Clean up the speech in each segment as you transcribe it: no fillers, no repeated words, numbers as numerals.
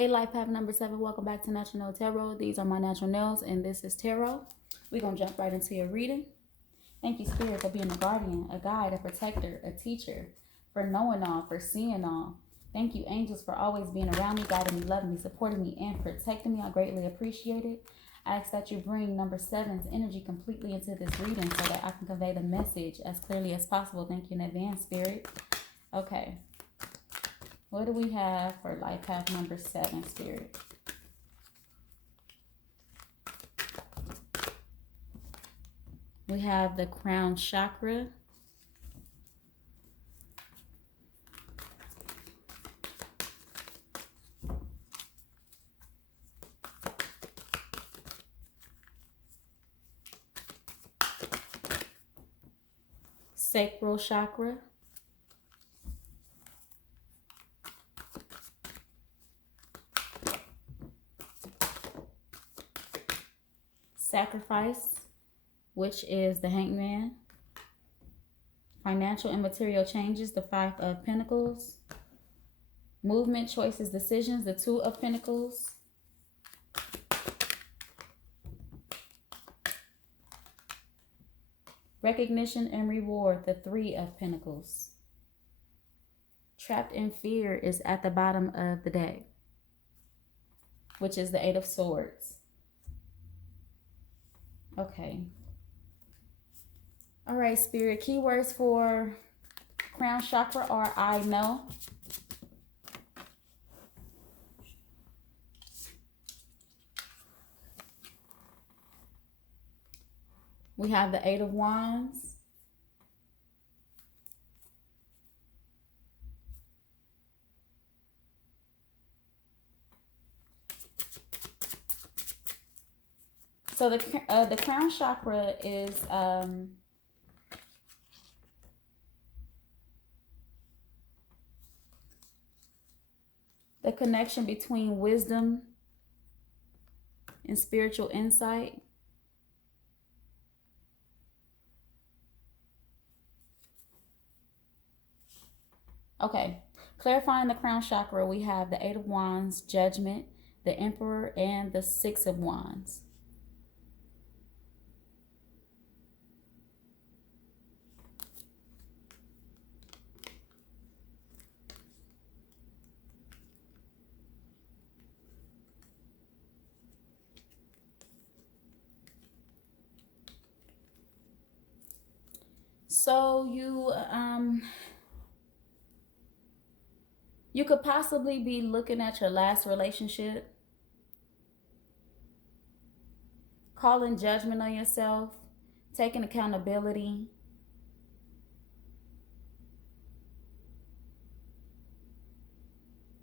Hey, Life Path number 7. Welcome back to Natural Nail Tarot. These are my natural nails, and this is Tarot. We're going to jump right into your reading. Thank you, Spirit, for being a guardian, a guide, a protector, a teacher, for knowing all, for seeing all. Thank you, angels, for always being around me, guiding me, loving me, supporting me, and protecting me. I greatly appreciate it. I ask that you bring number 7's energy completely into this reading so that I can convey the message as clearly as possible. Thank you in advance, Spirit. Okay. What do we have for life path number 7, Spirit? We have the crown chakra. Sacral chakra. Sacrifice, which is the hangman. Financial and material changes, the 5 of Pentacles. Movement, choices, decisions, the 2 of Pentacles. Recognition and reward, the 3 of Pentacles. Trapped in fear is at the bottom of the deck, which is the 8 of Swords. Okay. All right, Spirit. Keywords for crown chakra are I know. We have the 8 of Wands. So the crown chakra is the connection between wisdom and spiritual insight. Okay, clarifying the crown chakra, we have the 8 of Wands, Judgment, the Emperor, and the 6 of Wands. So you could possibly be looking at your last relationship, calling judgment on yourself, taking accountability.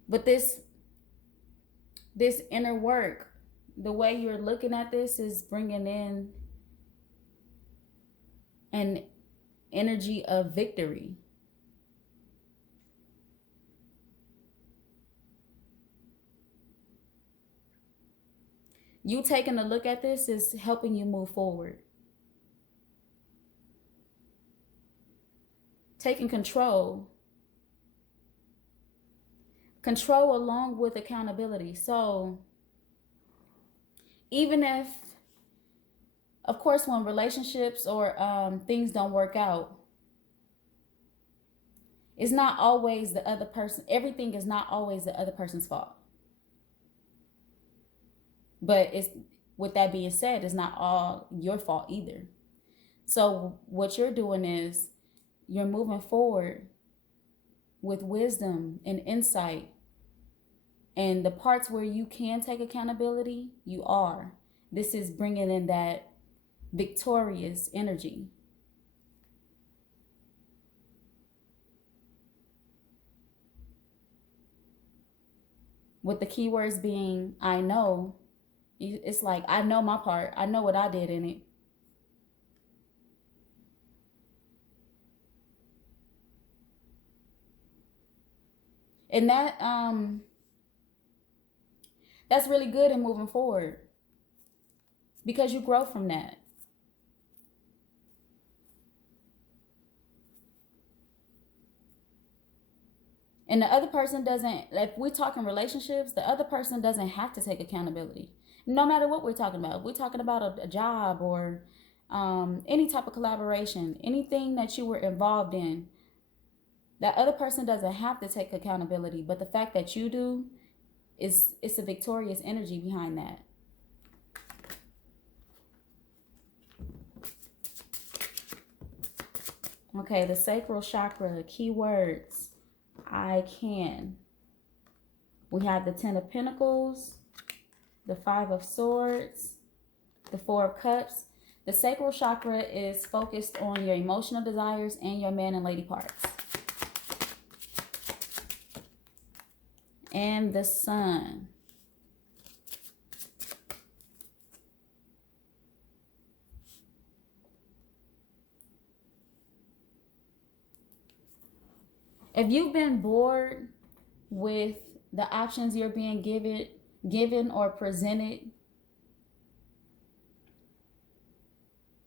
But this inner work, the way you're looking at this is bringing in an energy of victory. You taking a look at this is helping you move forward. Taking control. Control along with accountability. So even if, of course, when relationships or things don't work out, it's not always the other person. Everything is not always the other person's fault. But it's, with that being said, it's not all your fault either. So what you're doing is you're moving forward with wisdom and insight. And the parts where you can take accountability, you are. This is bringing in that victorious energy. With the keywords being I know, it's like I know my part. I know what I did in it. And that's really good in moving forward because you grow from that. And the other person doesn't, if we're talking relationships, the other person doesn't have to take accountability. No matter what we're talking about. If we're talking about a job or any type of collaboration, anything that you were involved in, that other person doesn't have to take accountability. But the fact that you do is, it's a victorious energy behind that. Okay, the sacral chakra, keywords, I can. We have the 10 of Pentacles, the 5 of Swords, the 4 of Cups. The sacral chakra is focused on your emotional desires and your man and lady parts. And the Sun. If you've been bored with the options you're being given or presented,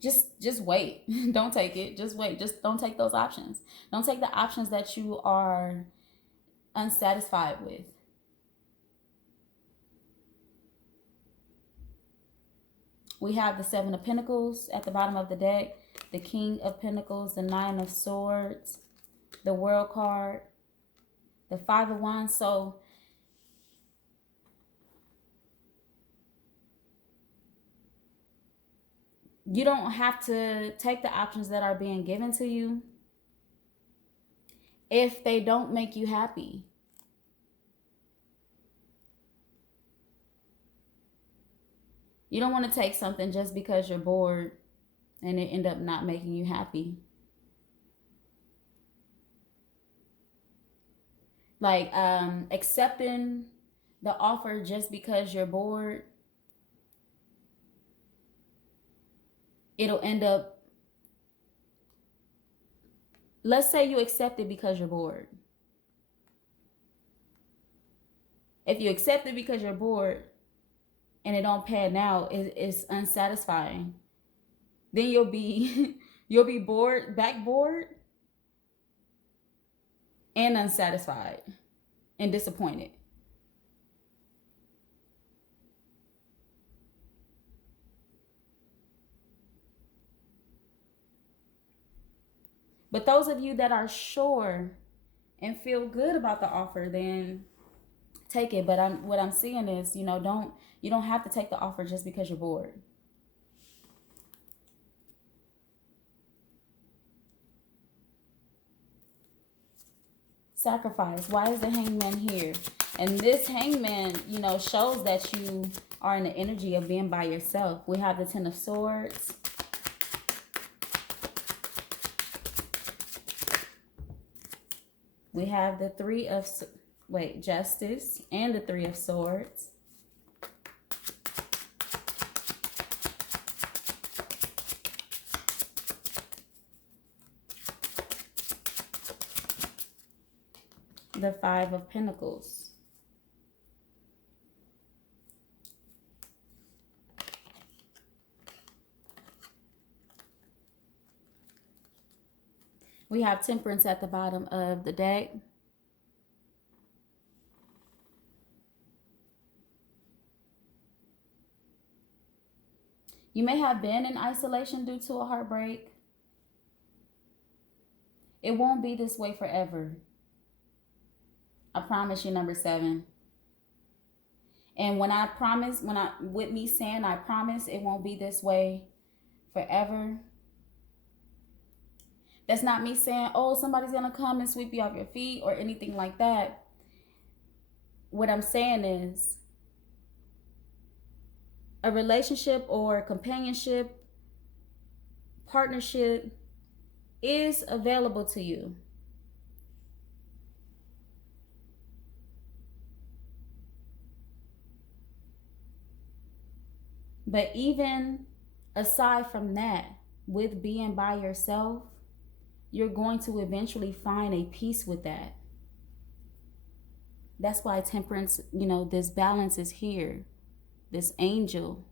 just wait. Don't take it. Just wait. Just don't take those options. Don't take the options that you are unsatisfied with. We have the 7 of Pentacles at the bottom of the deck, the King of Pentacles, the 9 of Swords, the World card, the 5 of Wands. So you don't have to take the options that are being given to you if they don't make you happy. You don't want to take something just because you're bored and it end up not making you happy. Like accepting the offer just because you're bored, it'll end up, let's say you accept it because you're bored. If you accept it because you're bored and it don't pan out, it's unsatisfying. Then you'll be you'll be bored, back bored, and unsatisfied and disappointed. But those of you that are sure and feel good about the offer, then take it. But what I'm seeing is, you don't have to take the offer just because you're bored. Sacrifice. Why is the Hangman here? And this Hangman, shows that you are in the energy of being by yourself. We have the 10 of Swords. We have the 3 of, Justice and the 3 of Swords. The 5 of Pentacles. We have Temperance at the bottom of the deck. You may have been in isolation due to a heartbreak. It won't be this way forever. I promise you, number 7. And with me saying I promise it won't be this way forever, that's not me saying, oh, somebody's going to come and sweep you off your feet or anything like that. What I'm saying is a relationship or companionship, partnership is available to you. But even aside from that, with being by yourself, you're going to eventually find a peace with that. That's why Temperance, this balance is here. This angel.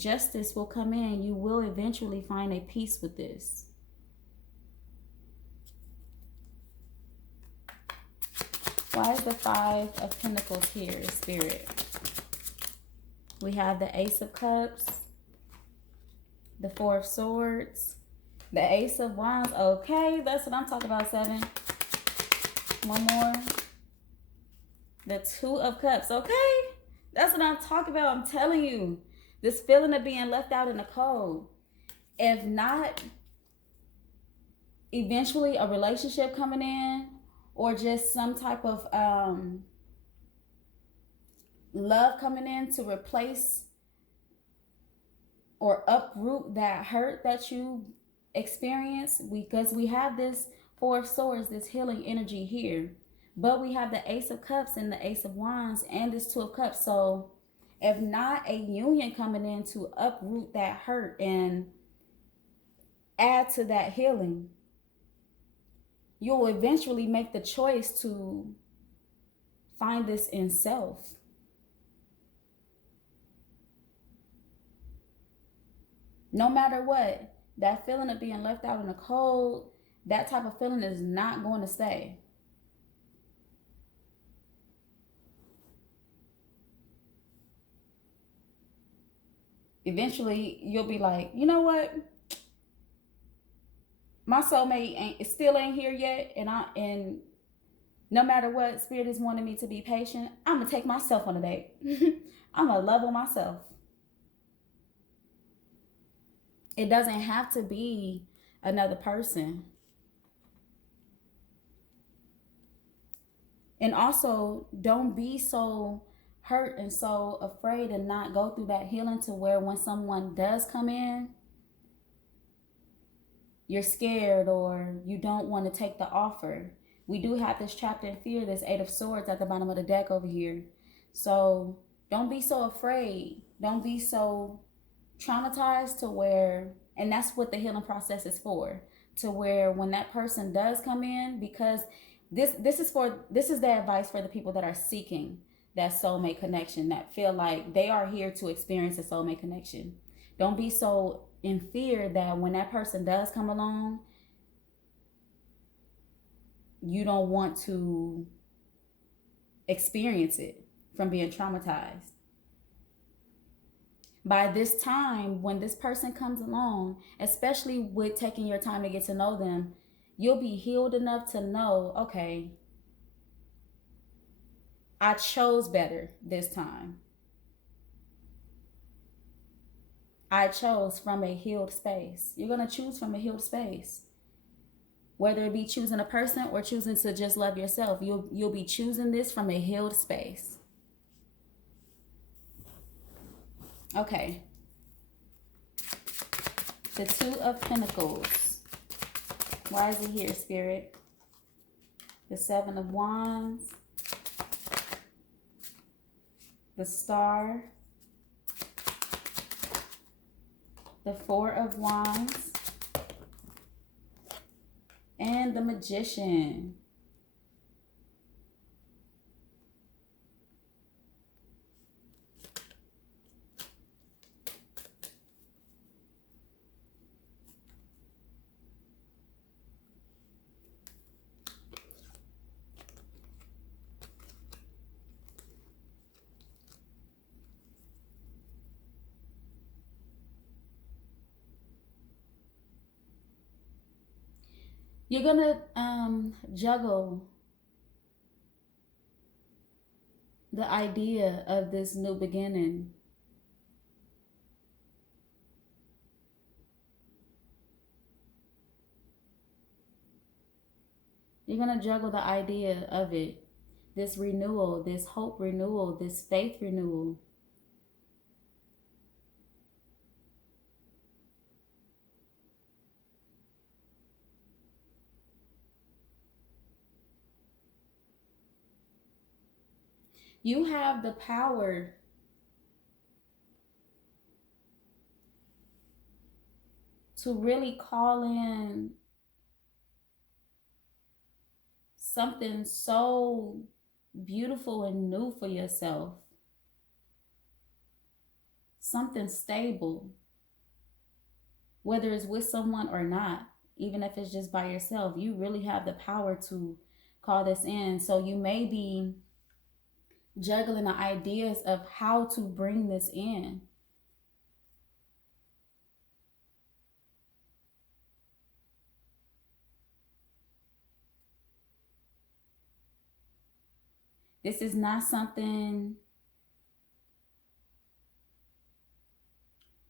justice will come in. You will eventually find a peace with this. Why is the Five of Pentacles here, Spirit? We have the Ace of Cups, the Four of Swords, the Ace of Wands. Okay, that's what I'm talking about, 7. One more. The Two of Cups. Okay, that's what I'm talking about. I'm telling you. This feeling of being left out in the cold. If not, eventually a relationship coming in, or just some type of love coming in to replace or uproot that hurt that you experience, because we have this Four of Swords, this healing energy here, but we have the Ace of Cups and the Ace of Wands and this Two of Cups. So if not a union coming in to uproot that hurt and add to that healing, you'll eventually make the choice to find this in self. No matter what, that feeling of being left out in the cold, that type of feeling is not going to stay. Eventually, you'll be like, you know what? My soulmate still ain't here yet, and no matter what, Spirit is wanting me to be patient. I'm gonna take myself on a date. I'm gonna love on myself. It doesn't have to be another person. And also, don't be so hurt and so afraid and not go through that healing to where when someone does come in, you're scared or you don't want to take the offer. We do have this trapped in fear, this Eight of Swords at the bottom of the deck over here. So don't be so afraid. Don't be so traumatized to where, and that's what the healing process is for, to where when that person does come in, because this is the advice for the people that are seeking that soulmate connection, that feel like they are here to experience a soulmate connection. Don't be so in fear that when that person does come along, you don't want to experience it from being traumatized. By this time, when this person comes along, especially with taking your time to get to know them, you'll be healed enough to know, okay, I chose better this time. I chose from a healed space. You're going to choose from a healed space. Whether it be choosing a person or choosing to just love yourself, you'll be choosing this from a healed space. Okay. The Two of Pentacles. Why is it here, Spirit? The Seven of Wands. The Star. The Four of Wands. And the Magician. You're gonna juggle the idea of this new beginning. You're gonna juggle the idea of it, this renewal, this hope renewal, this faith renewal. You have the power to really call in something so beautiful and new for yourself. something stable, whether it's with someone or not, even if it's just by yourself. You really have the power to call this in. So you may be juggling the ideas of how to bring this in. This is not something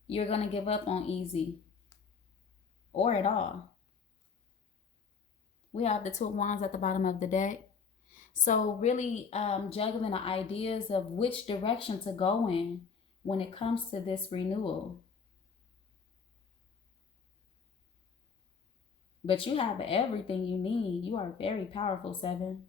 you're going to give up on easy or at all. We have the Two of Wands at the bottom of the deck. So really juggling the ideas of which direction to go in when it comes to this renewal. But you have everything you need. You are very powerful, Seven.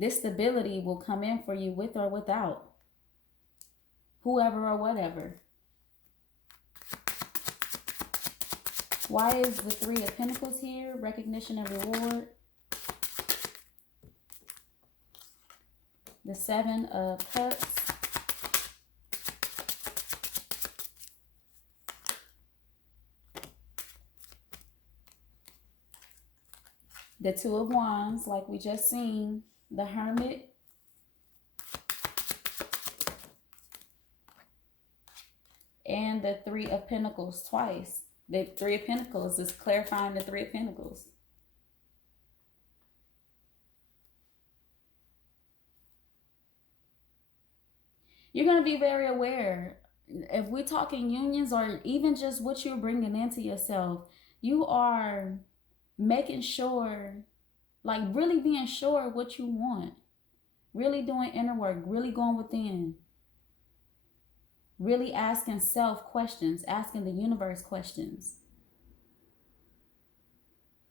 This stability will come in for you with or without, whoever or whatever. Why is the Three of Pentacles here? Recognition and reward. The Seven of Cups. The Two of Wands, like we just seen. The Hermit. And the Three of Pentacles twice. The Three of Pentacles is clarifying the Three of Pentacles. You're going to be very aware. If we're talking unions or even just what you're bringing into yourself, you are making sure, like really being sure of what you want. Really doing inner work, really going within. Really asking self questions, asking the universe questions.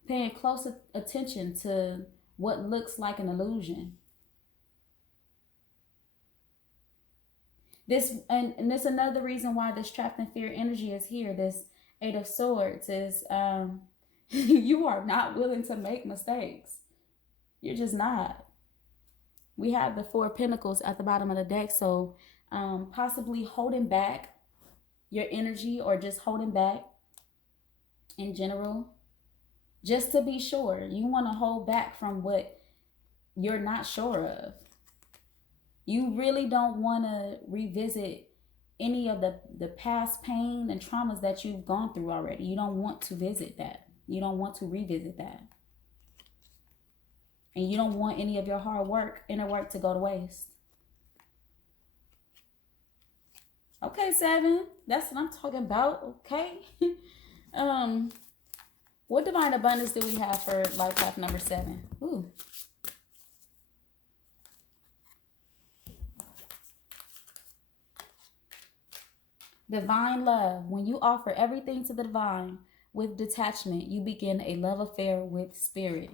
Paying close attention to what looks like an illusion. This and this another reason why this trapped in fear energy is here. This Eight of Swords is you are not willing to make mistakes. You're just not. We have the Four of Pentacles at the bottom of the deck, so possibly holding back your energy or just holding back in general, just to be sure. You want to hold back from what you're not sure of. You really don't want to revisit any of the past pain and traumas that you've gone through already. You don't want to visit that. You don't want to revisit that. And you don't want any of your hard work, inner work, to go to waste. Okay, Seven. That's what I'm talking about. Okay. What divine abundance do we have for life path number 7? Ooh. Divine love. When you offer everything to the divine with detachment, you begin a love affair with spirit.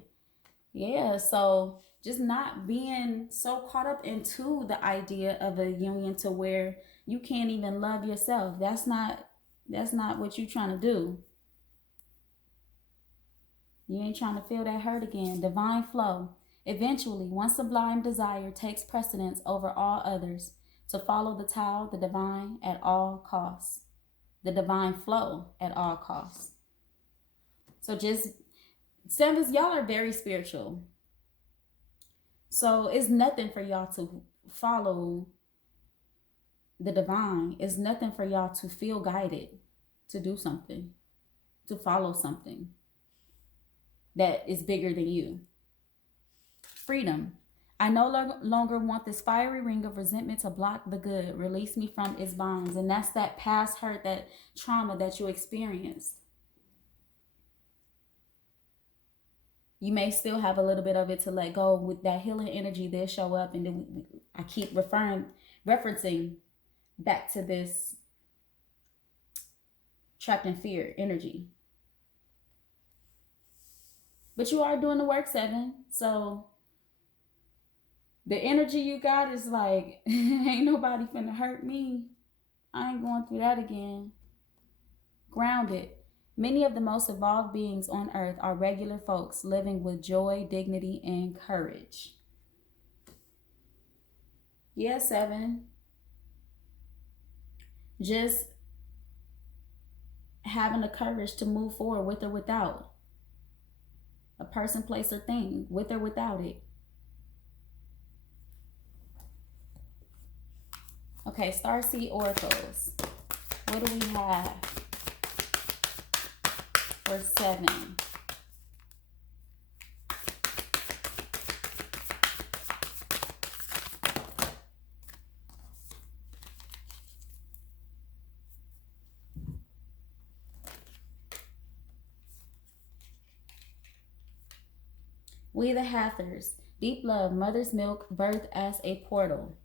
Yeah, so just not being so caught up into the idea of a union to where you can't even love yourself. That's not what you're trying to do. You ain't trying to feel that hurt again. Divine flow. Eventually, one sublime desire takes precedence over all others, to follow the Tao, the divine, at all costs. The divine flow at all costs. So just, Sevens, y'all are very spiritual. So it's nothing for y'all to follow the divine. It's nothing for y'all to feel guided to do something, to follow something that is bigger than you. Freedom. I no longer want this fiery ring of resentment to block the good. Release me from its bonds. And that's that past hurt, that trauma that you experienced. You may still have a little bit of it to let go. With that healing energy, they'll show up. And then I keep referencing back to this trapped in fear energy. But you are doing the work, Seven. So the energy you got is like, ain't nobody finna hurt me. I ain't going through that again. Grounded. Many of the most evolved beings on earth are regular folks living with joy, dignity, and courage. Yeah, 7. Just having the courage to move forward with or without a person, place, or thing, with or without it. Okay, Starseed Oracles. What do we have for 7? We the Hathors. Deep love, mother's milk, birth as a portal.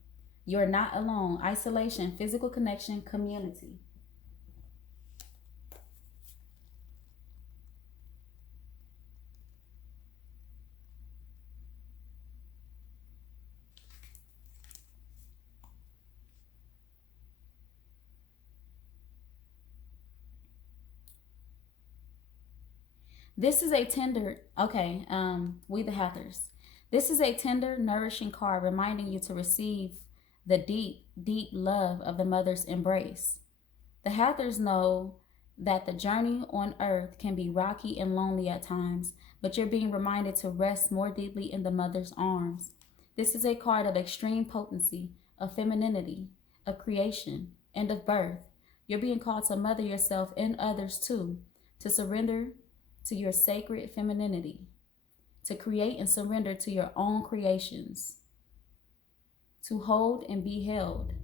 You're not alone. Isolation, physical connection, community. This is a tender, okay, we the Hathors. This is a tender, nourishing card reminding you to receive the deep, deep love of the mother's embrace. The Hathors know that the journey on earth can be rocky and lonely at times, but you're being reminded to rest more deeply in the mother's arms. This is a card of extreme potency, of femininity, of creation, and of birth. You're being called to mother yourself and others too, to surrender to your sacred femininity, to create and surrender to your own creations, to hold and be held.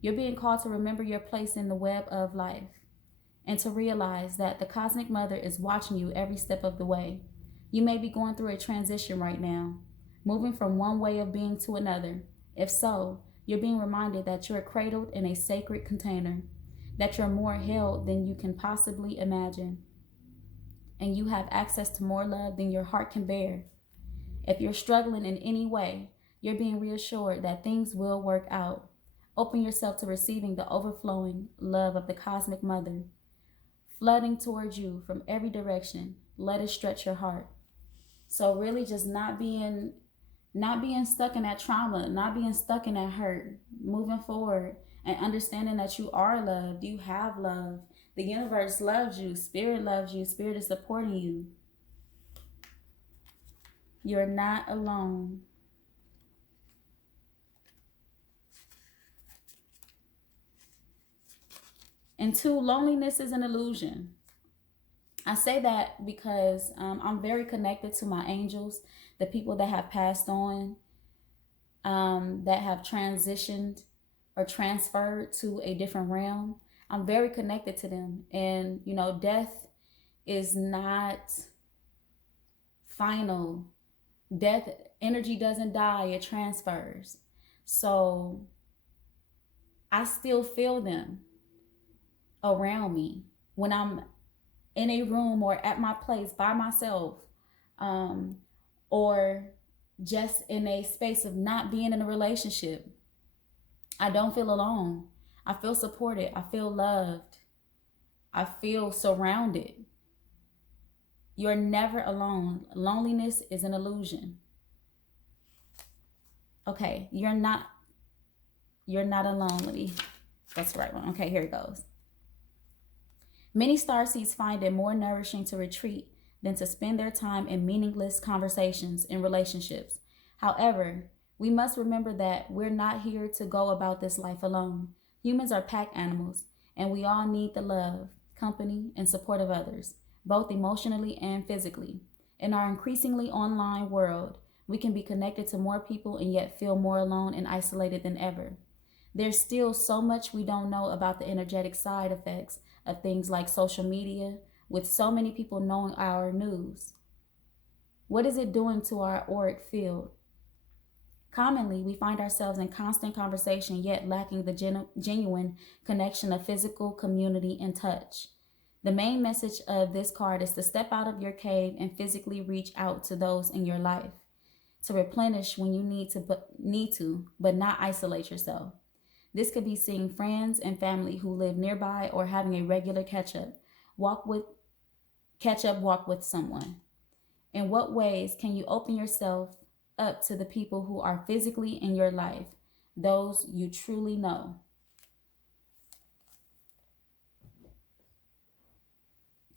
You're being called to remember your place in the web of life and to realize that the Cosmic Mother is watching you every step of the way. You may be going through a transition right now, moving from one way of being to another. If so, you're being reminded that you're cradled in a sacred container, that you're more held than you can possibly imagine, and you have access to more love than your heart can bear. If you're struggling in any way, you're being reassured that things will work out. Open yourself to receiving the overflowing love of the Cosmic Mother, flooding towards you from every direction. Let it stretch your heart. So really just not being stuck in that trauma, not being stuck in that hurt, moving forward and understanding that you are loved, you have love. The universe loves you, spirit is supporting you. You're not alone. And 2, loneliness is an illusion. I say that because I'm very connected to my angels, the people that have passed on, that have transitioned or transferred to a different realm. I'm very connected to them. And, death is not final. Death, energy doesn't die, it transfers. So I still feel them around me when I'm in a room or at my place by myself, or just in a space of not being in a relationship. I don't feel alone. I feel supported. I feel loved. I feel surrounded. You're never alone. Loneliness is an illusion. Okay, you're not alone. That's the right one. Okay, here it goes. Many starseeds find it more nourishing to retreat than to spend their time in meaningless conversations in relationships. However, we must remember that we're not here to go about this life alone. Humans are pack animals, and we all need the love, company, and support of others, both emotionally and physically. In our increasingly online world, we can be connected to more people and yet feel more alone and isolated than ever. There's still so much we don't know about the energetic side effects of things like social media, with so many people knowing our news. What is it doing to our auric field? Commonly, we find ourselves in constant conversation, yet lacking the genuine connection of physical community and touch. The main message of this card is to step out of your cave and physically reach out to those in your life, to replenish when you need to, but not isolate yourself. This could be seeing friends and family who live nearby or having a regular walk with someone. In what ways can you open yourself up to the people who are physically in your life, those you truly know.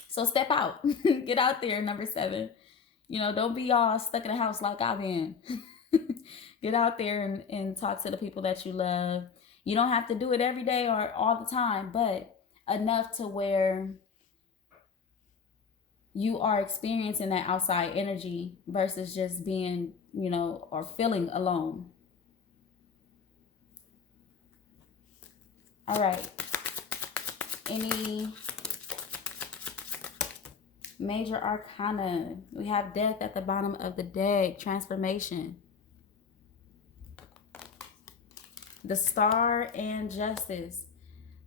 So step out. Get out there, number 7. Don't be all stuck in the house like I've been. Get out there and talk to the people that you love. You don't have to do it every day or all the time, but enough to where you are experiencing that outside energy versus just being, or feeling alone. All right. Any major arcana? We have death at the bottom of the deck, transformation, the star, and justice.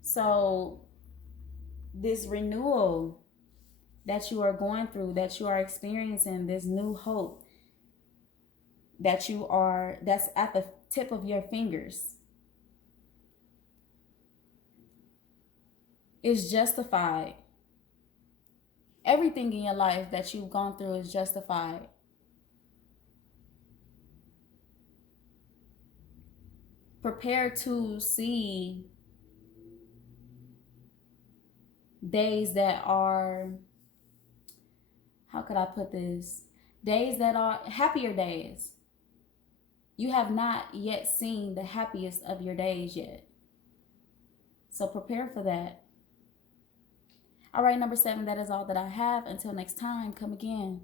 So this renewal that you are going through, that you are experiencing, this new hope that's at the tip of your fingers, is justified. Everything in your life that you've gone through is justified. Prepare to see days that are, how could I put this? Days that are happier days. You have not yet seen the happiest of your days yet. So prepare for that. All right, number 7, that is all that I have. Until next time, come again.